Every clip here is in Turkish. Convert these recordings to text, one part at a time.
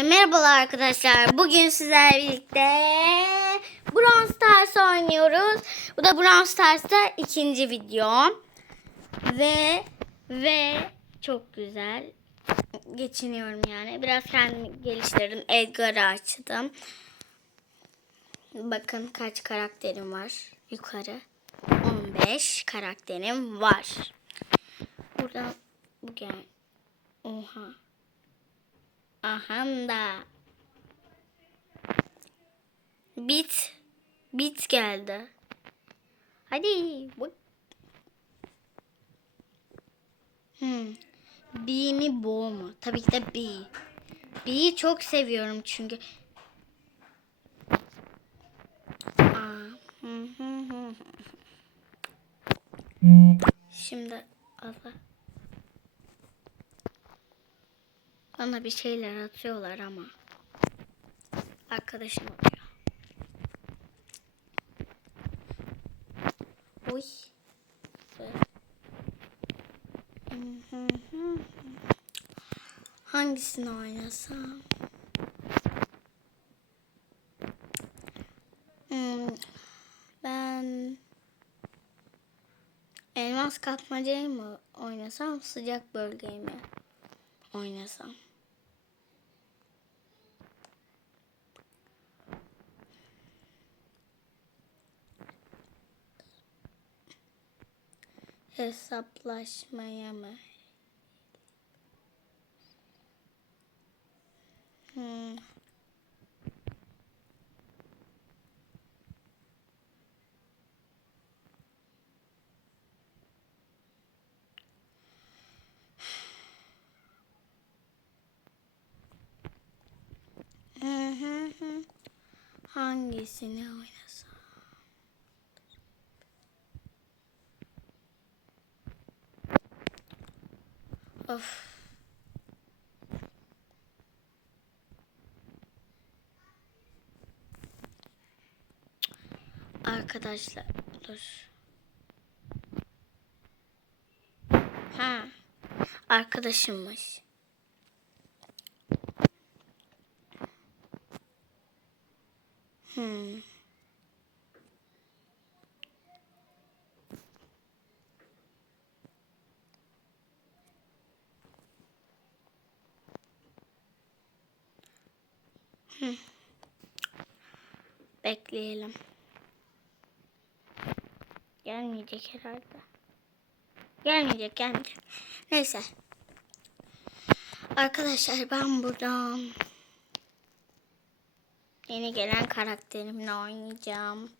Ee, merhabalar arkadaşlar. Bugün sizlerle birlikte Brawl Stars oynuyoruz. Bu da Brawl Stars'ta ikinci videom. Ve ve çok güzel geçiniyorum yani. Biraz kendimi geliştirdim. Edgar'ı açtım. Bakın kaç karakterim var. Yukarı. 15 karakterim var. Buradan bu gel. Oha. Aha da. Bit. Bit geldi. Hadi. Bu. Hmm. B mi bo mu? Tabii ki de B. B'yi çok seviyorum çünkü. Aa. Şimdi Allah. Bana bir şeyler atıyorlar ama. Arkadaşım oluyor. Uy. Hangisini oynasam? Hmm, ben elmas kapmacayı mı oynasam sıcak bölgeyi mi oynasam? Hesaplaşmaya mı? Hmm. Hangisini oynasam? Of. Arkadaşlar dur. Ha. Arkadaşımmış. Hmm. Bekleyelim. Gelmeyecek herhalde. Gelmeyecek, gelmeyecek. Neyse. Arkadaşlar ben buradan yeni gelen karakterimle oynayacağım.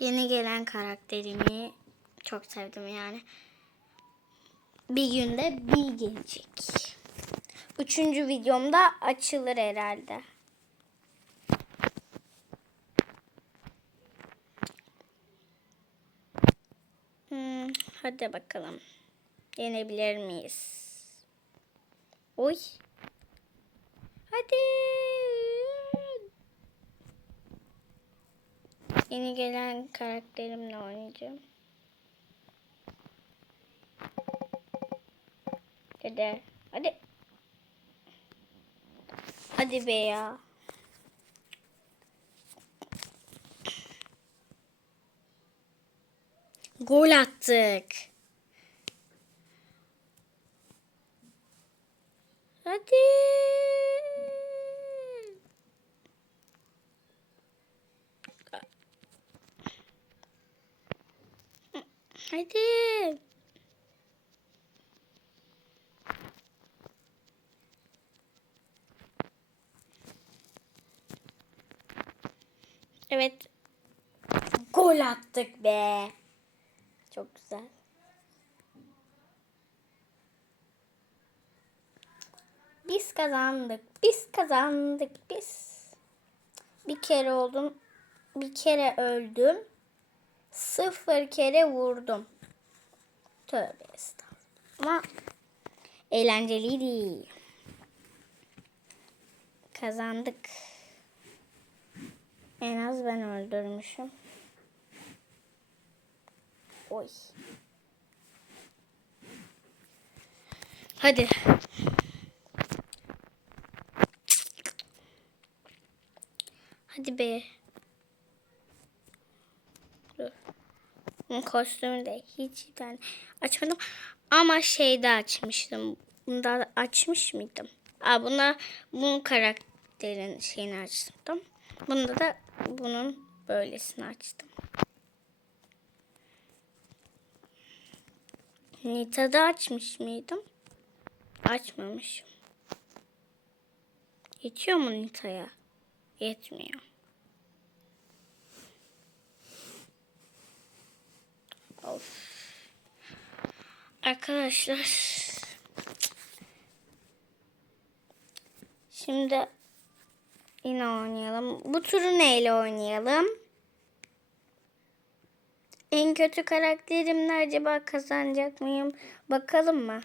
Yeni gelen karakterimi çok sevdim yani. Bir günde bir gelecek. Üçüncü videomda açılır herhalde. Hmm, hadi bakalım. Yenebilir miyiz? Oy. Hadi. Yeni gelen karakterimle oynayacağım. Hadi. Hadi. Hadi be ya. Gol attık. Hadi. Hadi. Evet. Gol attık be. Çok güzel. Biz kazandık. Biz kazandık. Biz. Bir kere oldum. Bir kere öldüm. Sıfır kere vurdum. Tövbe estağfurullah. Ama eğlenceliydi. Kazandık. En az ben öldürmüşüm. Oy. Hadi. Hadi be. Dur. Kostümü de hiç tane açmadım. Ama şeyde açmıştım. Bunda açmış mıydım? Aa buna bunun karakterin şeyini açtım. Bunda da bunun böylesini açtım. Nita'da açmış mıydım? Açmamışım. Yetiyor mu Nita'ya? Yetmiyor. Of. Arkadaşlar. Şimdi yine oynayalım. Bu turu neyle oynayalım? En kötü karakterimle acaba kazanacak mıyım? Bakalım mı?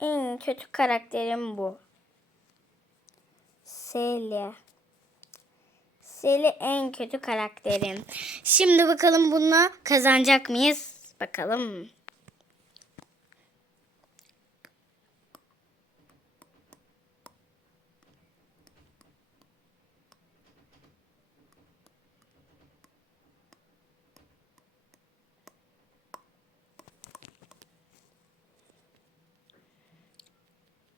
En kötü karakterim bu. Seli. Seli en kötü karakterim. Şimdi bakalım bununla kazanacak mıyız? Bakalım.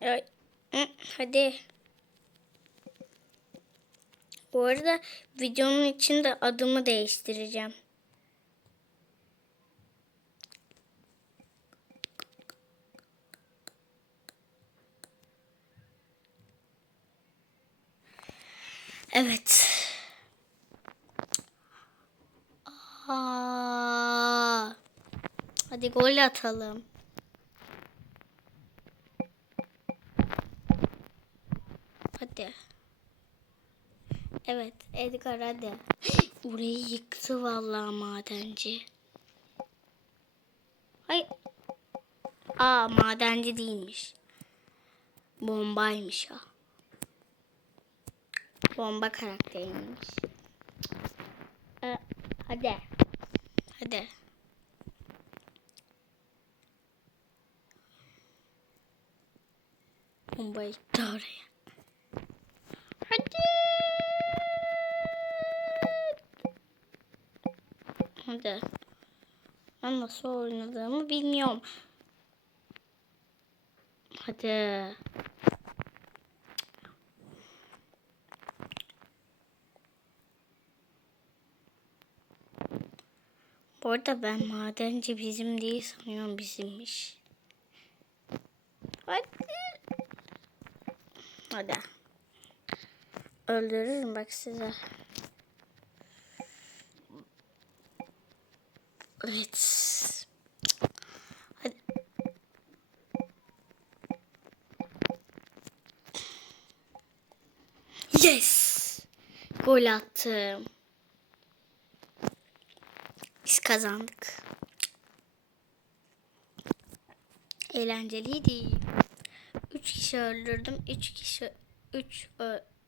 Ay, hı, Hadi. Bu arada videonun içinde adımı değiştireceğim. Evet. Aa, hadi gol atalım. Hadi. Evet Edgar hadi. Burayı yıktı vallahi madenci. Hay. Aa madenci değilmiş. Bombaymış o. Bomba karakteriymiş. Ee, hadi. Hadi. Bomba gitti oraya. Hadi. Ben nasıl oynadığımı bilmiyorum. Hadi. Bu arada ben madenci bizim değil sanıyorum bizimmiş. Hadi. Hadi. Öldürürüm bak size. Evet. Hadi. Yes. Gol attım. Biz kazandık. Eğlenceliydi. Üç kişi öldürdüm. Üç kişi üç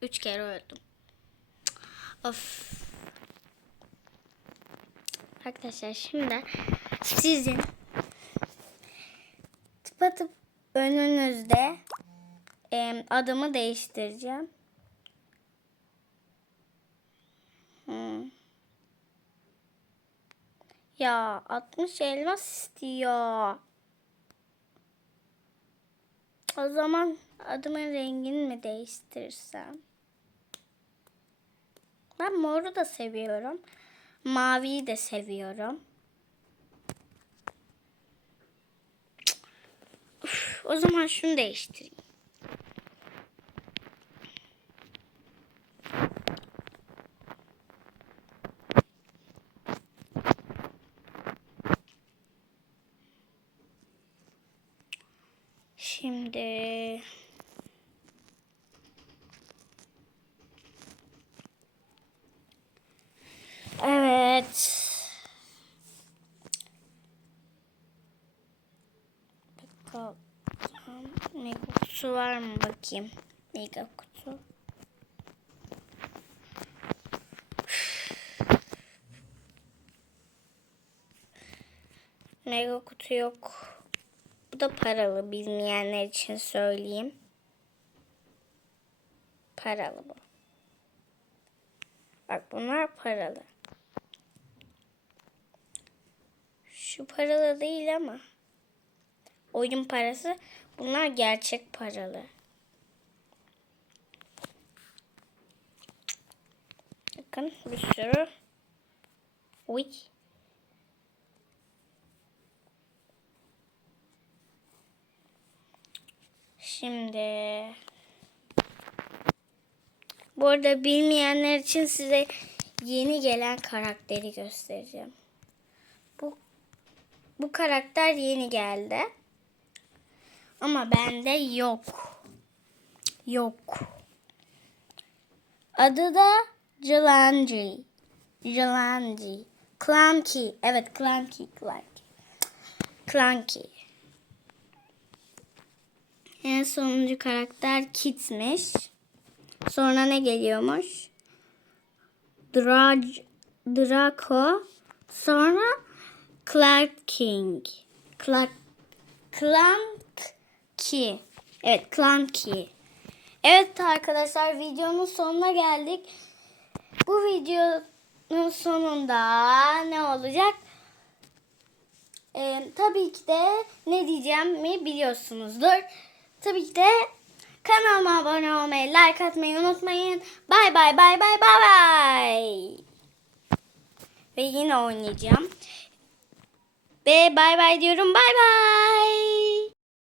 üç kere öldüm. Of. Arkadaşlar şimdi sizin tıpatıp önünüzde em, adımı değiştireceğim. Hmm. Ya 60 elmas istiyor. O zaman adımın rengini mi değiştirsem? Ben moru da seviyorum. Maviyi de seviyorum. Üf, o zaman şunu değiştireyim. Şimdi Evet. Bakalım. Mega kutusu var mı bakayım. Mega kutu. Mega kutu yok. Bu da paralı bilmeyenler için söyleyeyim. paralı bu. Bak bunlar paralı. Şu paralı değil ama. Oyun parası. Bunlar gerçek paralı. Bakın bir sürü. Uy. Şimdi bu arada bilmeyenler için size yeni gelen karakteri göstereceğim. Bu karakter yeni geldi. Ama bende yok. Yok. Adı da Jalanji. Jalanji. Clanky. Evet Clanky. Clanky. Clanky. En sonuncu karakter Kit'miş. Sonra ne geliyormuş? Drag, Draco. Sonra Clark King. Clark, Clanky. Evet Clanky. Evet arkadaşlar videonun sonuna geldik. Bu videonun sonunda ne olacak? Ee, tabii ki de ne diyeceğim mi biliyorsunuzdur. Tabii ki de kanalıma abone olmayı, like atmayı unutmayın. Bay bay bay bay bay bay. Ve yine oynayacağım. Ve bay bay diyorum. Bay bay.